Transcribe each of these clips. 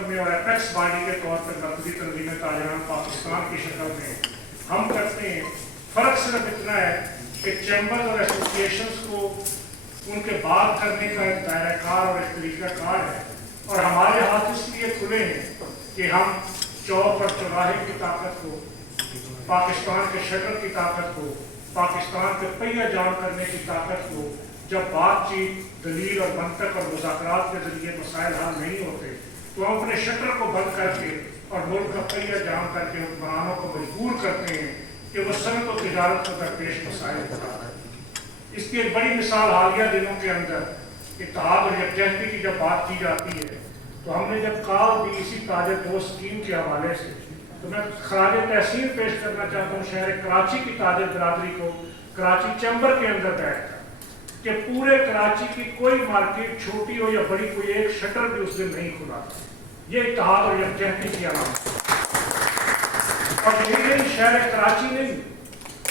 शक्ल में और एपेक्स बॉडी के तौर पर मरकजी तंजीम ताजरान पाकिस्तान की शक्ल में हम करते हैं। फ़र्क सिर्फ इतना है कि चैम्बर और एसोसिएशंस को उनके बात करने का एक दायराकार और एक तरीक़ाकार है, और हमारे हाथ इसलिए खुले हैं कि हम चौक और चौराहे की ताकत को, पाकिस्तान के शटर की ताकत को, पाकिस्तान के पहिया जाम करने की ताकत को, जब बातचीत, दलील और मंतक और मुज़ाकरात के जरिए मसाइल हल नहीं होते तो हम अपने शटर को बंद करके और मुल्क का पहिया जाम करके हुक्मरानों को मजबूर करते हैं कि वो सनत और तिजारत को दरपेश मसाइल उठा रहे हैं। इसकी एक बड़ी मिसाल हालिया दिनों के अंदर इत्तेहाद और यकजहती की जब बात की जाती है तो हमने जब कॉल दी इसी ताजर दोस्त स्कीम के हवाले से, तो मैं खराज तहसीन पेश करना चाहता हूँ शहर कराची की ताजर बरादरी को, कराची चैम्बर के अंदर बैठकर, कि पूरे कराची की कोई मार्केट छोटी हो या बड़ी, कोई एक शटर भी उस दिन नहीं खुला। ये इत्तेहाद और यकजहती की अलामत। और यही शहर कराची नहीं,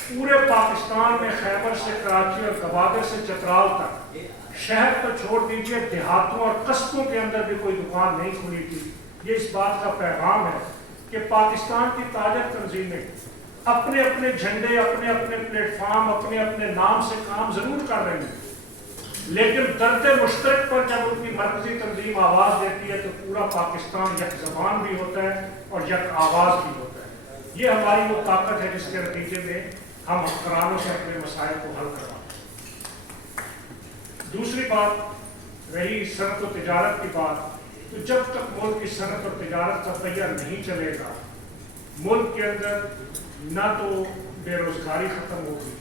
पूरे पाकिस्तान में खैबर से कराची और गवादर से चतराल तक, शहर तो छोड़ दीजिए, देहातों और कस्बों के अंदर भी कोई दुकान नहीं खुली थी। ये इस बात का पैगाम है कि पाकिस्तान की ताजर तंजीमें अपने अपने झंडे, अपने अपने प्लेटफार्म, अपने अपने नाम से काम जरूर कर रही हैं, लेकिन दर्द मुश्तरक पर जब उनकी मरकजी तंजीम आवाज़ देती है तो पूरा पाकिस्तान यक ज़बान भी होता है और यक आवाज़ भी होता है। ये हमारी वो ताकत है जिसके नतीजे में हम हुक्मरानों से अपने मसाइल को हल करवाते हैं। दूसरी बात रही सनत और तिजारत की बात, तो जब तक मुल्क की सनत और तिजारत का पहिया नहीं चलेगा, मुल्क के अंदर ना तो बेरोजगारी ख़त्म होगी,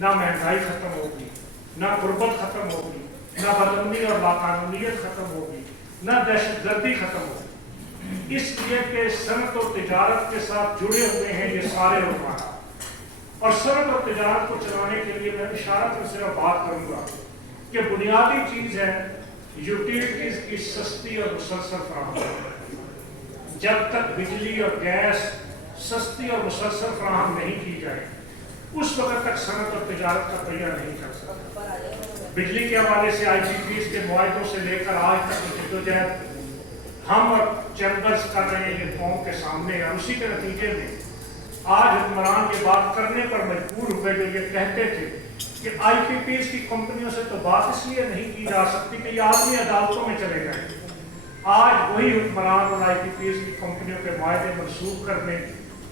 ना महंगाई ख़त्म होगी, ना गुर्बत ख़त्म होगी, ना बदअमनी और लाकानूनियत ख़त्म होगी, ना दहशतगर्दी ख़त्म होगी। इसलिए कि सनत और तिजारत के साथ जुड़े हुए हैं ये सारे हुक्मरान, और सनत और तिजारत को चलाने के लिए मैं इशारतन सिर्फ बात करूँगा कि बुनियादी चीज़ है यूटिलिटीज़ की सस्ती और मुसलसल फराहमी। जब तक बिजली और गैस सस्ती और मुसलसल फराहम नहीं की जाए उस वक्त तक सनत और तिजारत का पहिया नहीं चल सकता। बिजली के हवाले से IPPs के मुआहदों से लेकर आज तक जद्दोजहद हम और चैम्बर्स कर रहे हैं कौम के सामने, और उसी के नतीजे में आज हुक्मरान ये बात करने पर मजबूर हुए जो ये कहते थे कि IPPs की कंपनियों से तो बात इसलिए नहीं की जा सकती कि ये आदमी अदालतों में चले जाए। आज वही हुक्मरान और IPPs की कंपनियों के मुआहदे मनसूख करने,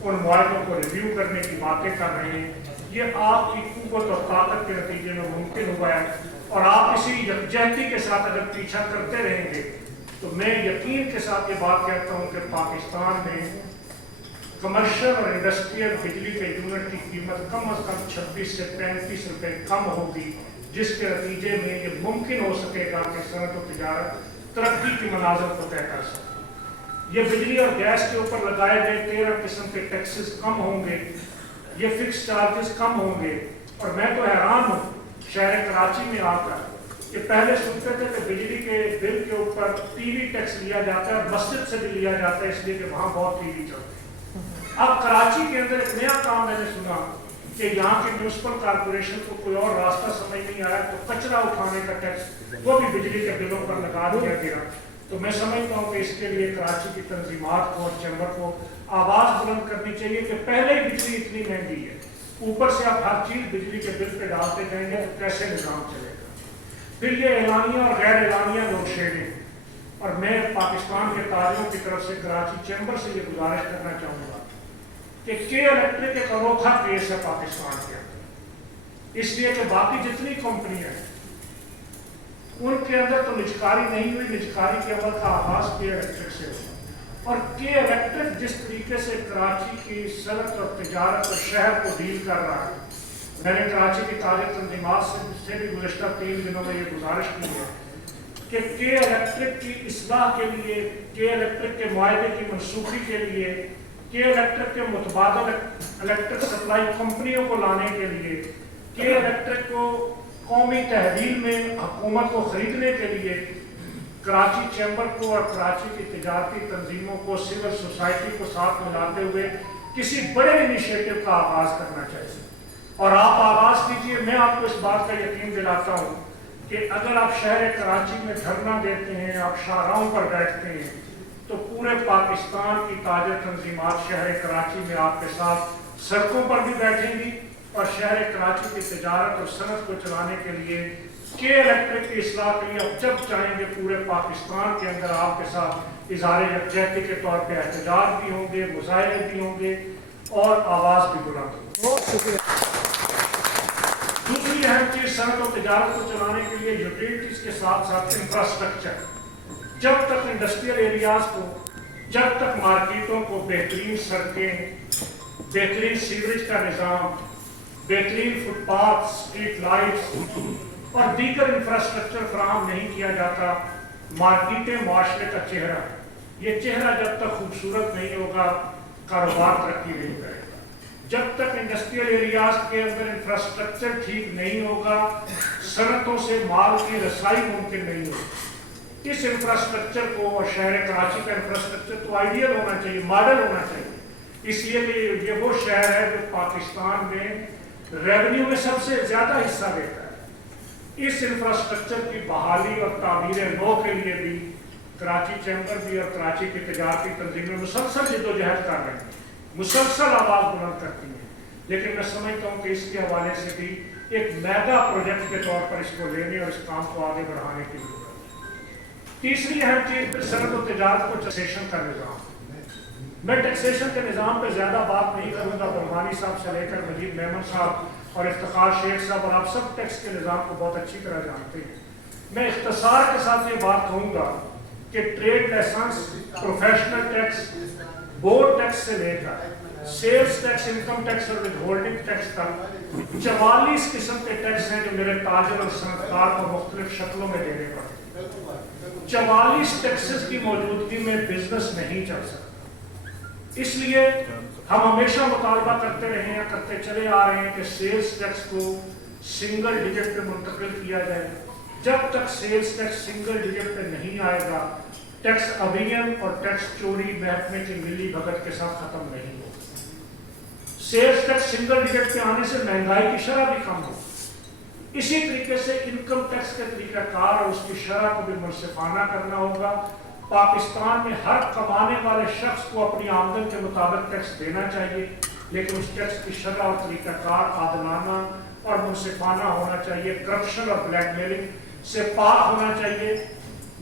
उन मुआहदों को रिव्यू करने की बातें कर रहे हैं। ये आपकी कुव्वत और ताकत के नतीजे में मुमकिन हुआ है, और आप इसी यकजहती के साथ अगर पीछा करते रहेंगे तो मैं यकीन के साथ ये बात कहता हूँ कि पाकिस्तान में कमर्शियल और इंडस्ट्रियल बिजली के यूनिट की कीमत कम अज़ कम 26 से 35 रुपये कम होगी, जिसके नतीजे में ये मुमकिन हो सकेगा कि सनत और तिजारत तरक्की की मनाज़िल को तय कर सके। ये बिजली और गैस के ऊपर लगाए गए 13 किस्म के टैक्सेस कम होंगे, ये फिक्स चार्जेस कम होंगे। और मैं तो हैरान हूँ शहर कराची में आकर कि पहले सुनते थे कि बिजली के बिल के ऊपर TV टैक्स लिया जाता है और मस्जिद से भी लिया जाता है इसलिए कि वहाँ बहुत TV चलते हैं। अब कराची के अंदर एक नया काम मैंने सुना कि यहाँ की म्यूनसिपल कॉरपोरेशन को कोई और रास्ता समझ नहीं आया तो कचरा उठाने का टैक्स वो भी बिजली के बिलों पर लगा दिया गया। तो मैं समझता हूँ कि इसके लिए कराची की तंजीमात को और चैम्बर को आवाज़ बुलंद करनी चाहिए कि पहले ही बिजली इतनी महंगी है, ऊपर से आप हर चीज़ बिजली के बिल पे डालते जाएंगे तो कैसे निज़ाम चलेगा। फिर ये एलानिया और गैर एलानिया लोड शेडिंग, और मैं पाकिस्तान के ताजरों की तरफ से कराची चैम्बर से ये गुजारिश करना चाहूँगा कि के इलेक्ट्रिक एक अनोखा केस है पाकिस्तान के अंदर, इसलिए कि बाकी जितनी कंपनियाँ हैं उनके अंदर तो निजकारी नहीं हुई, निजकारी के अमल का आगाज के इलेक्ट्रिक से हुआ। और के इलेक्ट्रिक जिस तरीके से कराची की सनत और तिजारत और शहर को डील कर रहा है, मैंने कराची की ताज़ा तंजीमात से भी गुज़श्ता 3 दिनों में ये गुजारिश की है कि के इलेक्ट्रिक की इस्लाह के लिए, के इलेक्ट्रिक के मुआहदे की मनसूखी के लिए, के इलेक्ट्रिक के मुतबादल इलेक्ट्रिक सप्लाई कंपनियों को लाने के लिए, के इलेक्ट्रिक को कौमी तहवील में हुकूमत को ख़रीदने के लिए कराची चैम्बर को और कराची की तिजारती तंजीमों को, सिविल सोसाइटी को साथ मिलाते हुए किसी बड़े इनिशिएटिव का आगाज़ करना चाहिए। और आप आगाज़ कीजिए। मैं आपको इस बात का यकीन दिलाता हूँ कि अगर आप शहर कराची में धरना देते हैं, आप शाहराहों पर बैठते हैं, तो पूरे पाकिस्तान की ताजर तंजीमात शहर कराची में आपके साथ सड़कों पर भी बैठेंगी और शहर कराची की तजारत और सनत को चलाने के लिए के इलेक्ट्रिक की इस्लाह के लिए अब जब चाहेंगे पूरे पाकिस्तान के अंदर आपके साथ इज़हार यकजहती के तौर पर एहतजाज भी होंगे, मुजाहरे भी होंगे और आवाज़ भी बुलंद होगी। बहुत शुक्रिया। दूसरी अहम चीज सनत और तजारत को चलाने के लिए यूटिलिटीज के साथ साथ इंफ्रास्ट्रक्चर, जब तक इंडस्ट्रियल एरियाज को, जब तक मार्केटों को बेहतरीन सड़कें, बेहतरीन सीवरेज का निज़ाम, बेहतरीन फुटपाथ, स्ट्रीट लाइट्स और दीगर इंफ्रास्ट्रक्चर फराहम नहीं किया जाता, मार्केटें माशरे का चेहरा, ये चेहरा जब तक खूबसूरत नहीं होगा कारोबार तरक्की नहीं करेगा। जब तक इंडस्ट्रियल एरियाज के अंदर इंफ्रास्ट्रक्चर ठीक नहीं होगा, सनतों से माल की रसाई मुमकिन नहीं होगी। इस इंफ्रास्ट्रक्चर को, और शहर कराची का इंफ्रास्ट्रक्चर तो आइडियल होना चाहिए, मॉडल होना चाहिए, इसलिए कि ये वो शहर है जो पाकिस्तान में रेवेन्यू में सबसे ज्यादा हिस्सा देता है। इस इंफ्रास्ट्रक्चर की बहाली और तामीर नौ के लिए भी कराची चैम्बर भी और कराची की तजारती तंजीमें मुसलसल जद्दोजहद कर रही हैं, मुसलसल आवाज़ बुलंद करती हैं, लेकिन मैं समझता हूँ कि इसके हवाले से भी एक मेगा प्रोजेक्ट के तौर पर इसको लेने और इस काम को आगे बढ़ाने की जरूरत है। तीसरी अहम चीज सनत और तजारत को टैक्सेशन का निज़ाम। मैं टैक्सेशन के निज़ाम पर ज़्यादा बात नहीं करूँगा, बरहानी साहब से लेकर मजीद मेमन साहब और इफ्तिखार शेख साहब और आप सब टैक्स के निज़ाम को बहुत अच्छी तरह जानते हैं। मैं इख्तिसार के साथ ये बात कहूँगा कि trade license, professional tax, board tax से लेकर सेल्स टैक्स, इनकम टैक्स और विदहोल्डिंग टैक्स तक 44 किस्म के टैक्स हैं जो मेरे ताजर और सनतकार को मुख्तलिफ शक्लों में देने पड़ते हैं। 44 टैक्सेस की मौजूदगी में बिजनेस नहीं चल सकता। इसलिए हम हमेशा मुतालबा करते रहे हैं, करते चले आ रहे हैं कि सेल्स टैक्स को सिंगल डिजिट पे मुंतकिल किया जाए। जब तक सेल्स टैक्स सिंगल डिजिट पे नहीं आएगा, टैक्स अभियन और टैक्स चोरी महकमे की मिली भगत के साथ खत्म नहीं होगा। सेल्स टैक्स सिंगल डिजिट पे आने से महंगाई की शरह भी कम हो। इसी तरीके से इनकम टैक्स के तरीकाकार और उसकी शरह को भी मुनसिफाना करना होगा। पाकिस्तान में हर कमाने वाले शख्स को अपनी आमदन के मुताबिक टैक्स देना चाहिए, लेकिन उस टैक्स की शरह और तरीकाकार आदलाना और मुनसिफाना होना चाहिए, करप्शन और ब्लैकमेलिंग से पाक होना चाहिए।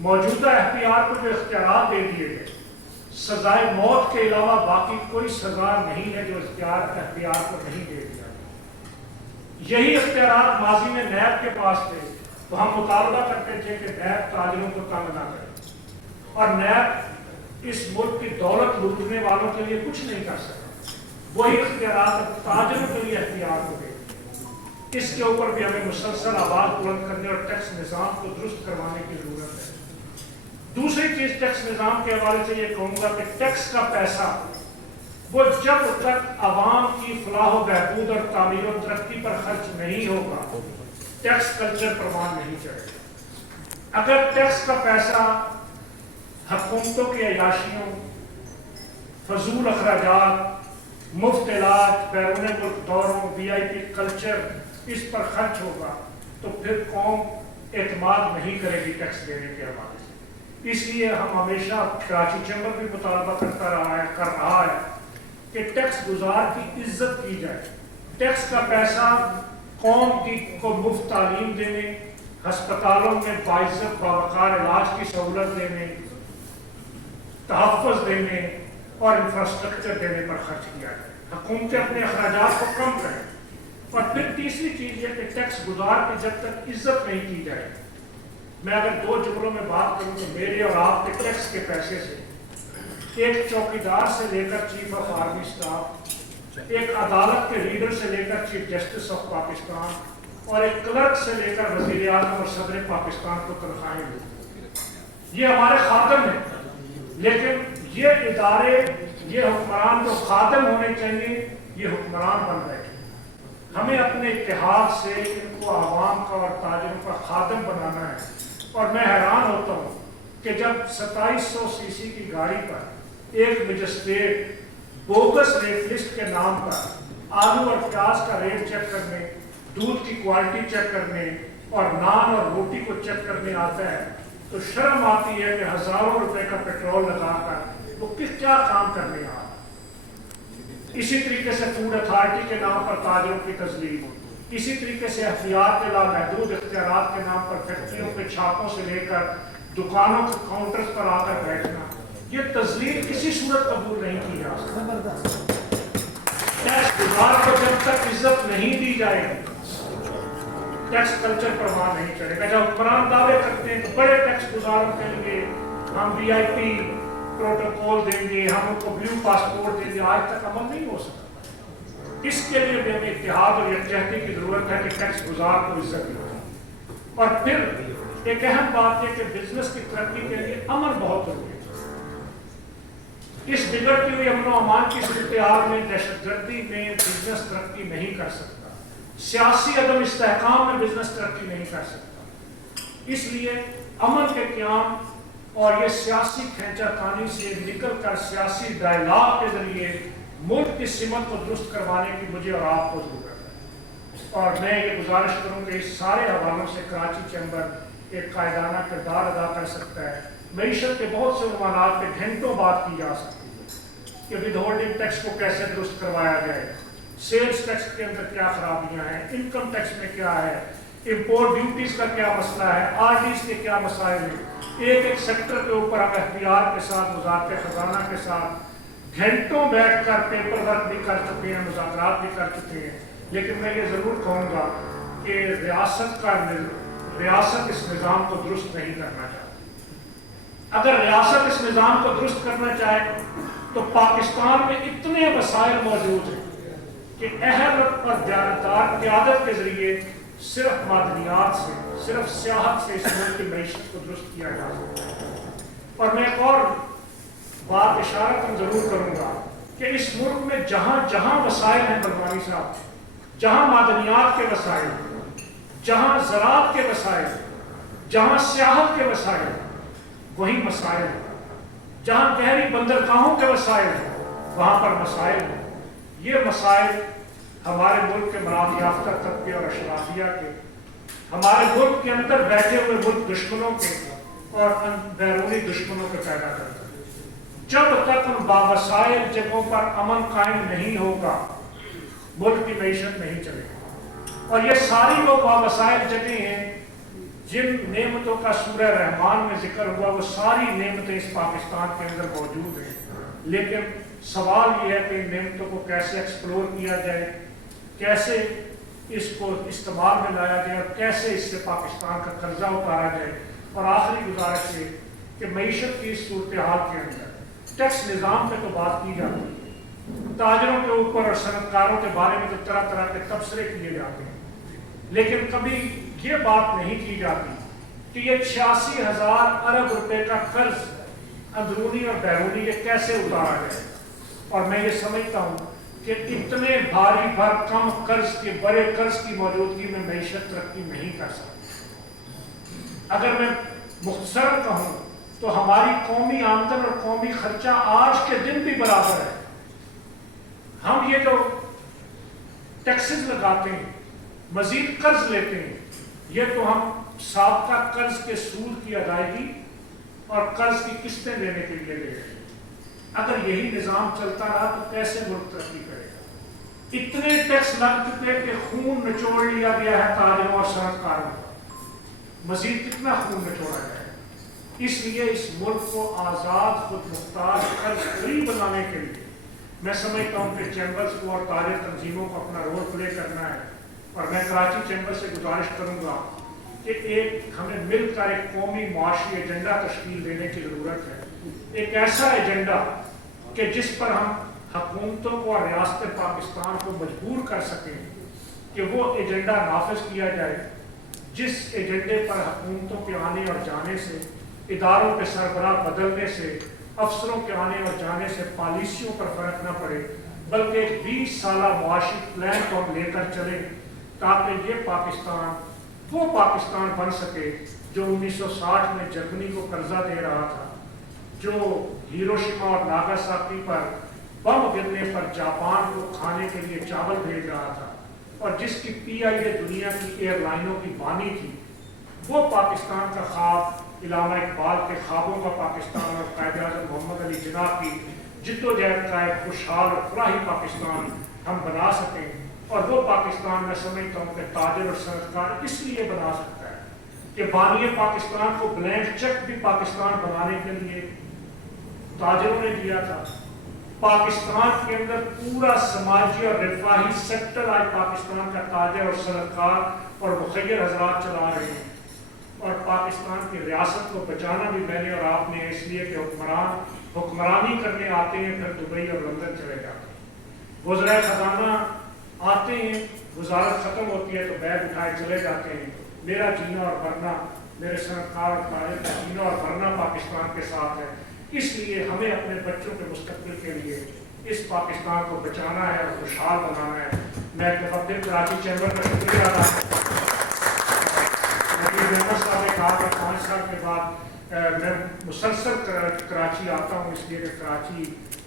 मौजूदा एफपीआर को जो इख्तियार दे दिए गए, सजाए मौत के अलावा बाकी कोई सजा नहीं है जो एफपीआर को नहीं दे दिया। यही इख्तियार माजी में नैब के पास थे, तो हम मुतालबा करते थे कि नैब ताजिरों को तंग ना करे, और नैब इस मुल्क की दौलत लूटने वालों के लिए कुछ नहीं कर सकता। वही इख्तियार ताजिरों के लिए एफपीआर को दे। इसके ऊपर भी हमें मुसलसल आवाज बुलंद करने और टैक्स निज़ाम को दुरुस्त करवाने की जरूरत है। दूसरी चीज टैक्स निज़ाम के हवाले से ये कहूँगा कि टैक्स का पैसा वो जब तक आवाम की फलाह व बहबूद और तामीर और तरक्की पर खर्च नहीं होगा, टैक्स कल्चर प्रमाण नहीं चलेगा। अगर टैक्स का पैसा हुकूमतों के अयाशियों, फजूल अखराजात, मुफ्त इलाज, बैरून मुल्क दौरों, VIP कल्चर, इस पर खर्च होगा तो फिर कौम एतमाद नहीं करेगी टैक्स देने के हवाले से। इसलिए हम हमेशा, कराची चैम्बर भी मुतालबा कर रहा है कि टैक्स गुजार की इज्जत की जाए। टैक्स का पैसा कौम को मुफ्त तालीम देने, हस्पतालों में बाइज्जत बावकार इलाज की सहूलत देने, तहफ़्फ़ुज़ देने और इंफ्रास्ट्रक्चर देने पर खर्च किया जाए। हुकूमतें अपने अखराजात को कम करें। और फिर तीसरी चीज़ है कि टैक्स गुजार की जब तक इज्जत नहीं की जाए, मैं अगर 2 जुमलों में बात करूँ तो मेरे और आपके टैक्स के पैसे से एक चौकीदार से लेकर चीफ ऑफ आर्मी स्टाफ, एक अदालत के लीडर से लेकर चीफ जस्टिस ऑफ पाकिस्तान और एक क्लर्क से लेकर वज़ीर आज़म और सदर पाकिस्तान को तनख्वाहें मिलती। ये हमारे खादम हैं, लेकिन ये इदारे, ये हुक्मरान जो खादम होने चाहिए, ये हुक्मरान बन रहे हैं। हमें अपने इत्तेहाद से इनको आवाम का और ताजिरों का खादम बनाना है। और मैं हैरान होता हूँ कि जब 2700 सीसी की गाड़ी पर एक मजिस्ट्रेट बोगस रेट लिस्ट के नाम पर आलू और प्याज का रेट चेक करने, दूध की क्वालिटी चेक करने और नान और रोटी को चेक करने आता है, तो शर्म आती है कि हजारों रुपए का पेट्रोल लगाकर کیا کام کرنے آ رہا ہے۔ اسی طریقے سے فوڈ اتھارٹی کے نام پر تاجروں کی تذلیل، اسی طریقے سے اختیار کے لامحدود اختیارات کے نام پر فیکٹریوں کے چھاپوں سے لے کر دکانوں کے کاؤنٹرز پر آ کر بیٹھنا، یہ تذلیل کسی صورت قبول نہیں کی جا سکتی۔ ٹیکس گزار کو جب تک عزت نہیں دی جائے گی، ٹیکس کلچر پر وہاں نہیں چلے گا۔ جب حکمران دعوے کرتے ہیں کہ بڑے ٹیکس گزاروں کے لیے ہم وی آئی پی پروٹوکول دیں گے، ہم ان کو بلیو پاسپورٹ دیں گے، آج تک عمل نہیں ہو سکتا۔ اس کے لیے بھی ہمیں اتحاد اور یکجہتی کی ضرورت ہے کہ ٹیکس گزار کو عزت دی۔ اور پھر ایک اہم بات یہ کہ بزنس کی ترقی کے لیے امن بہت ضروری ہے۔ اس بگڑتی ہوئی امن و امان کی صورتحال میں دہشت گردی میں بزنس ترقی نہیں کر سکتا، سیاسی عدم استحکام میں بزنس ترقی نہیں کر سکتا۔ اس لیے امن کے قیام اور یہ سیاسی کھینچا تانی سے نکل کر سیاسی ڈائلاگ کے ذریعے ملک کی سمت کو درست کروانے کی مجھے اور آپ کو ضرورت ہے۔ اور میں یہ گزارش کروں کہ اس سارے حوالوں سے کراچی چیمبر ایک قائدانہ کردار ادا کر سکتا ہے۔ معیشت کے بہت سے عنوانات پہ گھنٹوں بات کی جا سکتی ہے کہ ود ہولڈنگ ٹیکس کو کیسے درست کروایا جائے، سیلز ٹیکس کے اندر کیا خرابیاں ہیں، انکم ٹیکس میں کیا ہے، امپورٹ ڈیوٹیز کا کیا مسئلہ ہے، آر ڈیز کے کیا مسائل ہیں۔ ایک ایک سیکٹر کے اوپر ہم اختیار کے ساتھ، وزارت خزانہ کے ساتھ گھنٹوں بیٹھ کر پیپر ورک بھی کر چکے ہیں، مذاکرات بھی کر چکے ہیں۔ لیکن میں یہ ضرور کہوں گا کہ ریاست اس نظام کو درست نہیں کرنا چاہتی۔ اگر ریاست اس نظام کو درست کرنا چاہے تو پاکستان میں اتنے وسائل موجود ہیں کہ اہل اور دیانتدار قیادت کے ذریعے صرف معدنیات سے، صرف سیاحت سے اس ملک کی معیشت کو درست کیا جا سکتا ہے۔ اور میں ایک اور بات اشارتاً ضرور کروں گا کہ اس ملک میں جہاں جہاں وسائل ہیں بلوانی صاحب، جہاں معدنیات کے وسائل، جہاں زراعت کے وسائل، جہاں سیاحت کے وسائل، وہی مسائل ہیں۔ جہاں گہری بندرگاہوں کے وسائل ہیں، وہاں پر مسائل ہیں۔ یہ مسائل ہمارے ملک کے منافع یافتہ طبقے اور اشرافیہ کے، ہمارے ملک کے اندر بیٹھے ہوئے ملک دشمنوں کے اور بیرونی دشمنوں کے پیدا کرتے ہیں۔ جب تک ان باوسائل جگہوں پر امن قائم نہیں ہوگا، ملک کی معیشت نہیں چلے گی۔ اور یہ ساری وہ باوسائل جگہیں ہیں جن نعمتوں کا سورہ رحمان میں ذکر ہوا، وہ ساری نعمتیں اس پاکستان کے اندر موجود ہیں۔ لیکن سوال یہ ہے کہ ان نعمتوں کو کیسے ایکسپلور کیا جائے، کیسے اس کو استعمال میں لایا جائے، اور کیسے اس سے پاکستان کا قرضہ اتارا جائے۔ اور آخری گزارش یہ کہ معیشت کی اس صورتحال کے اندر ٹیکس نظام پہ تو بات کی جاتی ہے، تاجروں کے اوپر اور صنعت کاروں کے بارے میں تو طرح طرح کے تبصرے کیے جاتے ہیں، لیکن کبھی یہ بات نہیں کی جاتی کہ یہ 86,000 ارب روپے کا قرض اندرونی اور بیرونی یہ کیسے اتارا جائے۔ اور میں یہ سمجھتا ہوں کہ اتنے بھاری بھرکم قرض کے بڑے قرض کی موجودگی میں معیشت ترقی نہیں کر سکتی۔ اگر میں مختصر کہوں تو ہماری قومی آمدن اور قومی خرچہ آج کے دن بھی برابر ہے۔ ہم یہ جو ٹیکسز لگاتے ہیں، مزید قرض لیتے ہیں، یہ تو ہم سابقہ قرض کے سود کی ادائیگی اور قرض کی قسطیں دینے کے لیے لے رہے ہیں۔ اگر یہی نظام چلتا رہا تو کیسے ملک ترقی کرے گا؟ اتنے ٹیکس لگ چکے کہ خون نچوڑ لیا گیا ہے تاجروں اور صنعت کاروں کا، مزید کتنا خون نچوڑا جائے؟ اس لیے اس ملک کو آزاد، خود مختار، قرض فری بنانے کے لیے میں سمجھتا ہوں کہ چیمبرز کو اور تاجر تنظیموں کو اپنا رول پلے کرنا ہے۔ اور میں کراچی چیمبر سے گزارش کروں گا کہ ہمیں مل کر ایک قومی معاشی ایجنڈا تشکیل دینے کی ضرورت ہے، ایک ایسا ایجنڈا کہ جس پر ہم حکومتوں کو اور ریاست پاکستان کو مجبور کر سکیں کہ وہ ایجنڈا نافذ کیا جائے، جس ایجنڈے پر حکومتوں کے آنے اور جانے سے، اداروں کے سربراہ بدلنے سے، افسروں کے آنے اور جانے سے پالیسیوں پر فرق نہ پڑے، بلکہ ایک 20 سالہ معاشی پلان کو ہم لے کر چلیں تاکہ یہ پاکستان وہ پاکستان بن سکے جو 1960 میں جرمنی کو قرضہ دے رہا تھا، جو ہیروشیما اور ناگاساکی پر بم گرنے پر جاپان کو کھانے کے لیے چاول بھیج رہا تھا، اور جس کی PIA دنیا کی ایئر لائنوں کی بانی تھی۔ وہ پاکستان کا خواب علامہ اقبال کے خوابوں کا پاکستان اور قائد اعظم محمد علی جناح کی जिद्दोजहद का एक खुशहाल और फलाही पाकिस्तान हम बना सकें। और वो पाकिस्तान मैं समझता हूँ कि ताजिर और सनतकार इसलिए बना सकता है कि बानी पाकिस्तान को ब्लैंक चेक भी पाकिस्तान बनाने के लिए ताजिरों ने दिया था। पाकिस्तान के अंदर पूरा समाजी और रिफाही सेक्टर आज पाकिस्तान का ताजिर और सनतकार और मुखैर हजरात चला रहे हैं। और पाकिस्तान की रियासत को बचाना भी मैंने और आपने इसलिए कि हुक्मरानी करने आते हैं, फिर दुबई और लंदन चले जाते हैं। वज़राए ख़जाना आते हैं, वजारत ख़त्म होती है तो बैग उठाए चले जाते हैं। मेरा जीना और मरना, मेरे सनतकार और ताजिर का जीना और मरना पाकिस्तान के साथ है। इसलिए हमें अपने बच्चों के मुस्तक़बिल के लिए इस पाकिस्तान को बचाना है और खुशहाल बनाना है। मैं एक दफ़ा फिर कराची चैम्बर का शुक्रिया अदा साहब ने कहा कि 5 साल के बाद मैं मुसलसल कराची आता हूँ, इसलिए कि कराची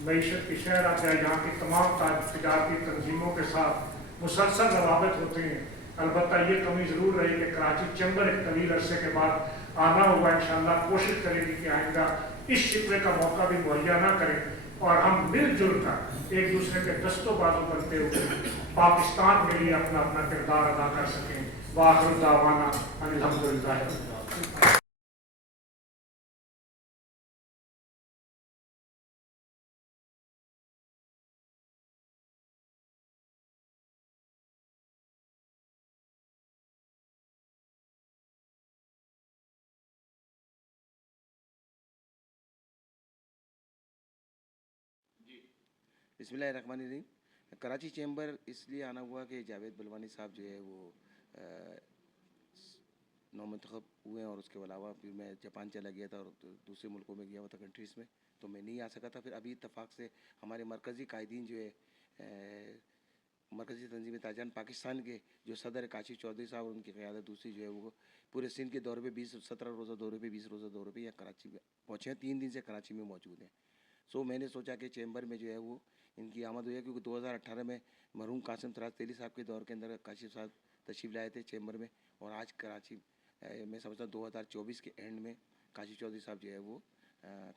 मईशत की शहर आता है। यहाँ की तमाम तजारती तंजीमों के साथ मुसलसल रवाबत होते हैं। अलबत्ता ये कमी ज़रूर रही कि कराची चैम्बर एक तवील अरसे के बाद आना हुआ। इंशाअल्लाह कोशिश करेगी कि आइंदा इस शिकवे का मौका भी मुहैया ना करें और हम मिलजुल कर एक दूसरे के दस्तों बाजू बनते हुए पाकिस्तान के लिए अपना अपना किरदार अदा कर सकें। वाखिर दावाना अल्हम्दुलिल्लाह। बिस्मिल्लाहिर्रहमानिर्रहीम। कराची चैम्बर इसलिए आना हुआ कि जावेद बलवानी साहब जो है वो नौमंतखब हुए हैं और उसके अलावा फिर मैं जापान चला गया था और दूसरे मुल्कों में गया हुआ था कंट्रीज़ में, तो मैं नहीं आ सका था। फिर अभी इत्तफाक से हमारे मरकज़ी कायदीन जो है मरकज़ी तंजीम ताजान पाकिस्तान के जो सदर काशिफ चौधरी साहब और उनकी क़यादत दूसरी जो है वो पूरे सिंध के दौरे पे 17 रोज़ा दौरे पे 20 रोज़ा दौरे पे या कराची में पहुँचे हैं। 3 दिन से कराची में मौजूद हैं। सो मैंने सोचा कि चैम्बर में जो है वो इनकी आमद हुई है, क्योंकि 2018 में मरहूम कासिम तराज तेली साहब के दौर के अंदर काशिफ साहब तशरीफ़ लाए थे चैम्बर में। और आज कराची मैं समझता हूँ 2024 के एंड में काशिफ चौधरी साहब जो है वो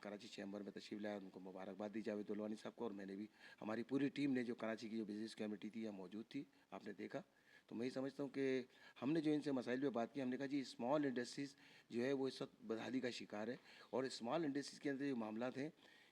कराची चैम्बर में तशरीफ़ लाए। उनको मुबारकबाद दी जावेद बलवानी साहब को। और मैंने भी, हमारी पूरी टीम ने जो कराची की जो बिजनेस कमेटी थी यहाँ मौजूद थी, आपने देखा। तो मैं ही समझता हूँ कि हमने जो इनसे मसाइल पे बात की, हमने कहा जी स्मॉल इंडस्ट्रीज़ जो है वो इस वक्त बदहाली का शिकार है। और स्मॉल इंडस्ट्रीज़ के अंदर जो मामला हैं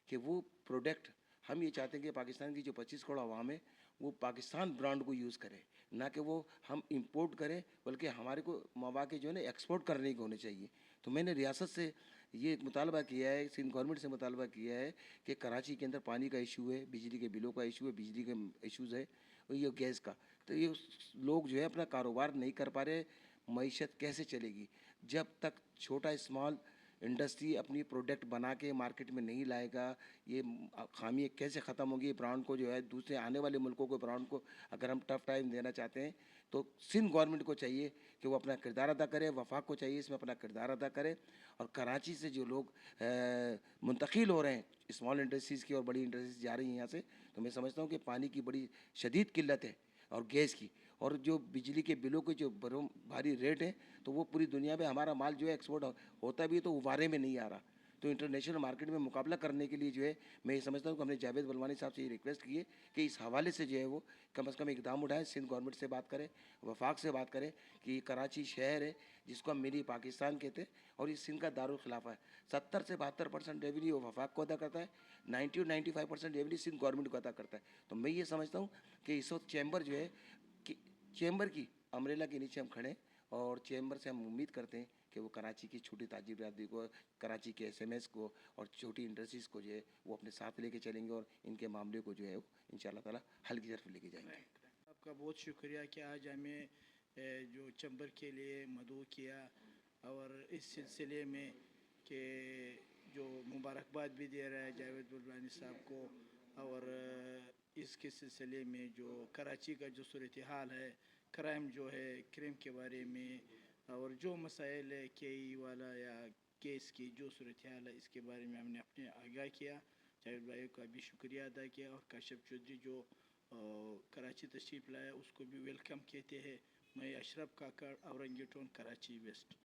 कि वो प्रोडक्ट हम ये चाहते हैं कि पाकिस्तान की जो 25 करोड़ आवाम है वो पाकिस्तान ब्रांड को यूज़ करे, ना कि वो हम इंपोर्ट करें, बल्कि हमारे को मौके जो है ना एक्सपोर्ट करने के होने चाहिए। तो मैंने रियासत से ये मुतालबा किया है, सिंध गवर्नमेंट से मुतालबा किया है कि कराची के अंदर पानी का इशू है, बिजली के बिलों का इशू है, बिजली के इशूज़ है और ये गैस का। तो ये लोग जो है अपना कारोबार नहीं कर पा रहे, मईशत कैसे चलेगी जब तक छोटा स्मॉल इंडस्ट्री अपनी प्रोडक्ट बना के मार्केट में नहीं लाएगा। ये खामी कैसे ख़त्म होगी ब्रांड को जो है दूसरे आने वाले मुल्कों को ब्रांड को अगर हम टफ टाइम देना चाहते हैं तो सिंध गवर्नमेंट को चाहिए कि वो अपना किरदार अदा करे, वफाक को चाहिए इसमें अपना किरदार अदा करे। और कराची से जो लोग मुंतकिल हो रहे हैं स्मॉल इंडस्ट्रीज़ की और बड़ी इंडस्ट्रीज जा रही हैं यहाँ से, तो मैं समझता हूँ कि पानी की बड़ी शदीद किल्लत है और गैस की, और जो बिजली के बिलों के जो भारी रेट हैं, तो वो पूरी दुनिया में हमारा माल जो है एक्सपोर्ट होता भी है तो उबारे में नहीं आ रहा। तो इंटरनेशनल मार्केट में मुकाबला करने के लिए जो है मैं ये समझता हूँ कि हमने जावेद बलवानी साहब से ये रिक्वेस्ट की है कि इस हवाले से जो है वो कम से कम इकदाम उठाएं, सिंध गवर्नमेंट से बात करें, वफाक से बात करें कि कराची शहर है जिसको हम मिनी पाकिस्तान कहते हैं और ये सिंध का दारुल खिलाफा है। 70 से 72% रेवेन्यू वफाक को अदा करता है, 90-95% रेवेन्यू सिंध गवर्नमेंट को अदा करता है। तो मैं ये समझता हूँ कि इस वक्त चैम्बर जो है कि चैम्बर की अम्ब्रेला के नीचे हम खड़े हैं और चैम्बर से हम उम्मीद करते हैं कि वो कराची की छोटी ताजिर बिरादरी को, कराची के एसएमएस को और छोटी इंडस्ट्रीज़ को जो है वो अपने साथ लेके चलेंगे और इनके मामले को जो है वो इंशाअल्लाह ताला हल की तरफ लेके जाएंगे। आपका बहुत शुक्रिया कि आज हमें जो चैम्बर के लिए मदऊ किया और इस सिलसिले में कि जो मुबारकबाद भी दे रहा है जावेद बलवानी साहब को, और इसके सिलसिले में जो कराची का जो सूरत हाल है, क्राइम जो है, क्राइम के बारे में और जो मसाइल है केई वाला या केस की जो सूरत हाल है, इसके बारे में हमने अपने आगाह किया। जावेद भाई का भी शुक्रिया अदा किया और काशिफ चौधरी जो कराची तशरीफ़ लाया उसको भी वेलकम कहते हैं। मैं अशरफ काकड़, औरंगी टाउन, कराची वेस्ट।